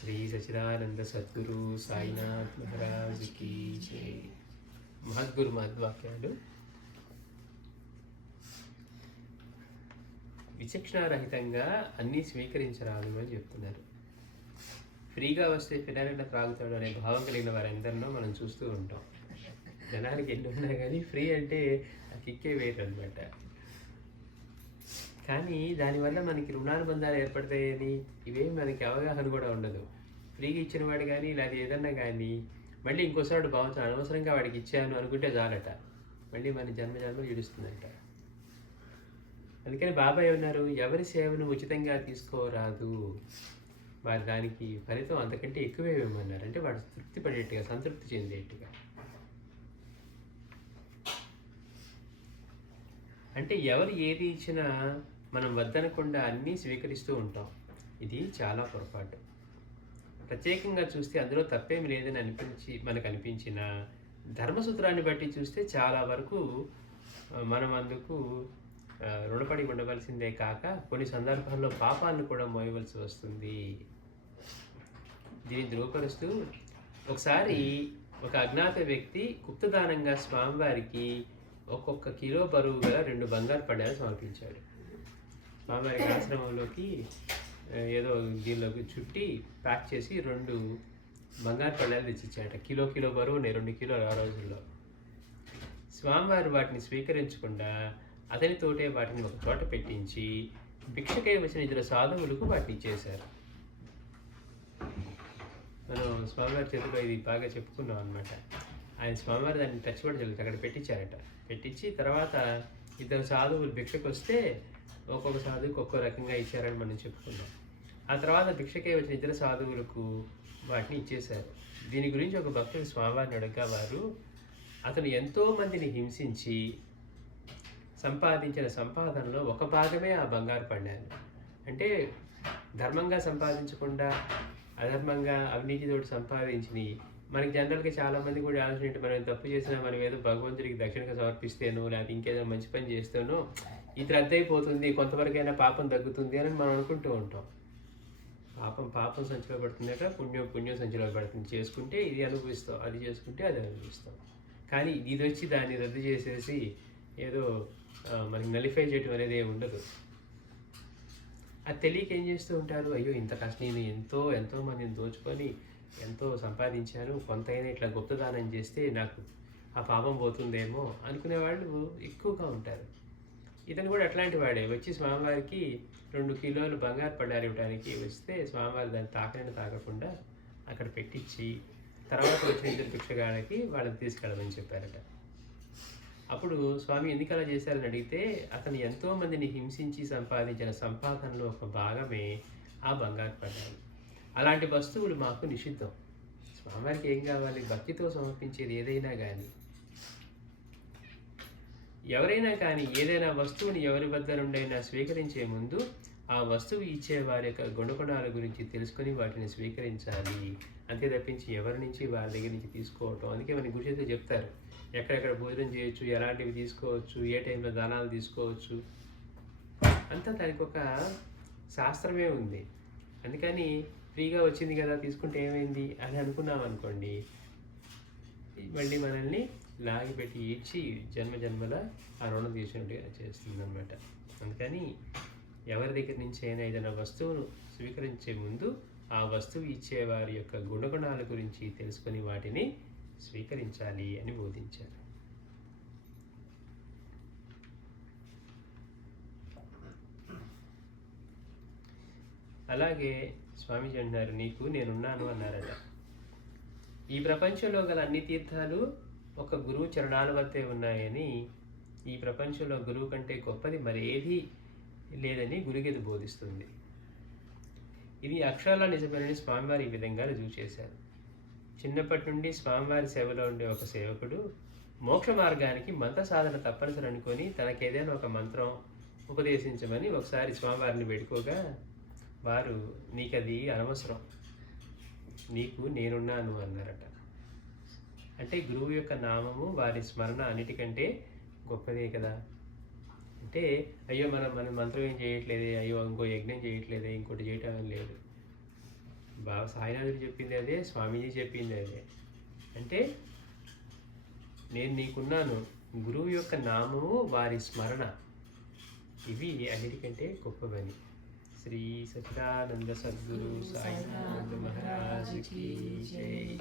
Shri Sachidananda Sadhguru Sainath Maharaj key జై. మహద్గురు మహద్వాక్యాలు. విచక్షణారహితంగా అన్నీ స్వీకరించరాదు అని చెప్తున్నారు. ఫ్రీగా వస్తే ఫినాయిల్ త్రాగుతాడు అనే భావం కలిగిన వారందరినో మనం చూస్తూ ఉంటాం. జనాలకి ఎన్ని ఉన్నా కానీ ఫ్రీ అంటే ఆ కిక్కే వేరు అనమాట. కానీ దానివల్ల మనకి రుణానుబంధాలు ఏర్పడతాయని ఇవేమి మనకి అవగాహన కూడా ఉండదు. ఫ్రీగా ఇచ్చిన వాడు కానీ ఇలాంటి ఏదన్నా కానీ మళ్ళీ ఇంకోసారి భావించాలి, అనవసరంగా వాడికి ఇచ్చాను అనుకుంటే చాలట, మళ్ళీ మన జన్మ ఏడుస్తుందంట. అందుకని బాబాయ్ ఉన్నారు, ఎవరి సేవను ఉచితంగా తీసుకోరాదు, వారు దానికి ఫలితం అంతకంటే ఎక్కువే ఇవ్వమన్నారు. అంటే వాడు తృప్తి పడేట్టుగా, సంతృప్తి చెందేట్టుగా. అంటే ఎవరు ఏది ఇచ్చినా మనం వద్దనకుండా అన్నీ స్వీకరిస్తూ ఉంటాం. ఇది చాలా పొరపాటు. ప్రత్యేకంగా చూస్తే అందులో తప్పేమి లేదని మనకు అనిపించిన ధర్మసూత్రాన్ని బట్టి చూస్తే చాలా వరకు మనం అందుకు రుణపడి ఉండవలసిందే కాక కొన్ని సందర్భాల్లో పాపాలను కూడా మోయవలసి వస్తుంది. దీన్ని ధృవపరుస్తూ ఒకసారి ఒక అజ్ఞాత వ్యక్తి గుప్తదానంగా స్వామివారికి ఒక్కొక్క కిలో బరువు గల 2 బంగారు పళ్ళాలు సమర్పించాడు. స్వామివారికి ఆశ్రమంలోకి ఏదో దీనిలోకి చుట్టి ప్యాక్ చేసి 2 బంగారు పళ్ళాలు తెచ్చిచ్చాట. కిలో బరువు ఉన్నాయి, 2 కిలోలు ఆ రోజుల్లో. స్వామివారు వాటిని స్వీకరించకుండా అతనితోటే వాటిని ఒక చోట పెట్టించి భిక్షకై వచ్చిన ఇద్దరు సాధువులకు వాటిని ఇచ్చేశారు. మనం స్వామివారి చేతిలో ఇది బాగా చెప్పుకున్నాం అనమాట. ఆయన స్వామివారి దాన్ని టచ్ కూడా చేయలేదు, అక్కడ పెట్టించారట. పెట్టించి తర్వాత ఇద్దరు సాధువులు భిక్షకు వస్తే ఒక్కొక్క సాధువుకి ఒక్కో రకంగా ఇచ్చారని మనం చెప్పుకున్నాం. ఆ తర్వాత భిక్షకే వచ్చిన ఇద్దరు సాధువులకు వాటిని ఇచ్చేశారు. దీని గురించి ఒక భక్తుడు స్వామివారిని అడగగా వారు, అతను ఎంతో మందిని హింసించి సంపాదించిన సంపాదనలో ఒక భాగమే ఆ బంగారు పళ్ళాలు. అంటే ధర్మంగా సంపాదించకుండా అధర్మంగా అవినీతితోటి సంపాదించినవి మనకి జనరల్గా చాలామంది కూడా ఆలోచన ఏంటి, మనం తప్పు చేసినా మనం ఏదో భగవంతుడికి దక్షిణగా సమర్పిస్తేనో లేకపోతే ఇంకేదైనా మంచి పని చేస్తేనో ఇది రద్దయిపోతుంది, కొంతవరకైనా పాపం తగ్గుతుంది అని మనం అనుకుంటూ ఉంటాం. పాపం సంచిలో పడుతుందట, పుణ్యం సంచిలో పడుతుంది. చేసుకుంటే ఇది అనుభవిస్తాం, అది చేసుకుంటే అది అనుభవిస్తాం. కానీ ఇది వచ్చి దాన్ని రద్దు చేసేసి ఏదో మనకి నలిఫై చేయటం అనేది ఏమి ఉండదు. అది తెలియక ఏం చేస్తూ ఉంటారు, అయ్యో ఇంత కష్టం, నేను ఎంతో మందిని దోచుకొని ఎంతో సంపాదించాను, కొంతైనా ఇట్లా గుప్తదానం చేస్తే నాకు ఆ పాపం పోతుందేమో అనుకునేవాళ్ళు ఎక్కువగా ఉంటారు. ఇతను కూడా అట్లాంటి వాడే. వచ్చి స్వామివారికి 2 కిలోలు బంగారు పళ్ళాలు ఇవ్వడానికి వస్తే స్వామివారి దాన్ని తాకకుండా అక్కడ పెట్టించి తర్వాత వచ్చిన ఇద్దరు భిక్షగాళ్ళకి వాళ్ళని తీసుకెళ్ళమని చెప్పారట. అప్పుడు స్వామి ఎందుకు అలా చేశారని అడిగితే, అతను ఎంతో మందిని హింసించి సంపాదించిన సంపాదనలో ఒక భాగమే ఆ బంగారు పళ్ళాలు. అలాంటి వస్తువులు మాకు నిషిద్ధం. స్వామివారికి ఏం కావాలి, భక్తితో సమర్పించేది ఏదైనా కానీ, ఎవరైనా కానీ ఏదైనా వస్తువుని ఎవరి వద్ద నుండైనా స్వీకరించే ముందు ఆ వస్తువు ఇచ్చే వారి యొక్క గుణగుణాల గురించి తెలుసుకొని వాటిని స్వీకరించాలి. అంతే తప్పించి ఎవరి నుంచి వారి దగ్గర నుంచి తీసుకోవటం. అందుకే మన గురుచేతులు చెప్తారు, ఎక్కడెక్కడ భోజనం చేయొచ్చు, ఎలాంటివి తీసుకోవచ్చు, ఏ టైంలో దానాలు తీసుకోవచ్చు, అంతా దానికి ఒక శాస్త్రమే ఉంది. అందుకని ఫ్రీగా వచ్చింది కదా తీసుకుంటే ఏమైంది అని అనుకున్నాం అనుకోండి, మళ్ళీ మనల్ని లాగిపెట్టి ఈడ్చి జన్మల ఆ రుణం తీసినట్టుగా చేస్తుంది అనమాట. అందుకని ఎవరి దగ్గర నుంచి అయినా ఏదైనా వస్తువును స్వీకరించే ముందు ఆ వస్తువు ఇచ్చేవారి యొక్క గుణగుణాల గురించి తెలుసుకొని వాటిని స్వీకరించాలి అని బోధించారు. అలాగే స్వామీజీ అంటున్నారు, నీకు నేనున్నాను అన్నారట. ఈ ప్రపంచంలో గల అన్ని తీర్థాలు ఒక గురువు చరణాల వద్దే ఉన్నాయని, ఈ ప్రపంచంలో గురువు కంటే గొప్పది మరేదీ లేదని గురుగీత బోధిస్తుంది. ఇది అక్షరాల నిజమేనని స్వామివారి ఈ విధంగా రుజువు చేశారు. చిన్నప్పటి నుండి స్వామివారి సేవలో ఉండే ఒక సేవకుడు మోక్ష మార్గానికి మంత్ర సాధన తప్పనిసరి అనుకొని తనకేదైనా ఒక మంత్రం ఉపదేశించమని ఒకసారి స్వామివారిని వేడుకోగా వారు, నీకది అనవసరం, నీకు నేనున్నాను అన్నారట. అంటే గురువు యొక్క నామము, వారి స్మరణ అన్నిటికంటే గొప్పదే కదా. అంటే అయ్యో మనం మంత్రం ఏం చేయట్లేదే, అయ్యో ఇంకో యజ్ఞం చేయట్లేదే, ఇంకోటి చేయటం లేదు, బాబా సాయినాథుడు చెప్పింది అదే, స్వామీజీ చెప్పింది అదే. అంటే నేను నీకున్నాను, గురువు యొక్క నామము, వారి స్మరణ, ఇవి అన్నిటికంటే గొప్పవని. శ్రీ సచిదానంద సద్గురు సాయినాథ్ మహారాజ్ కీ జై.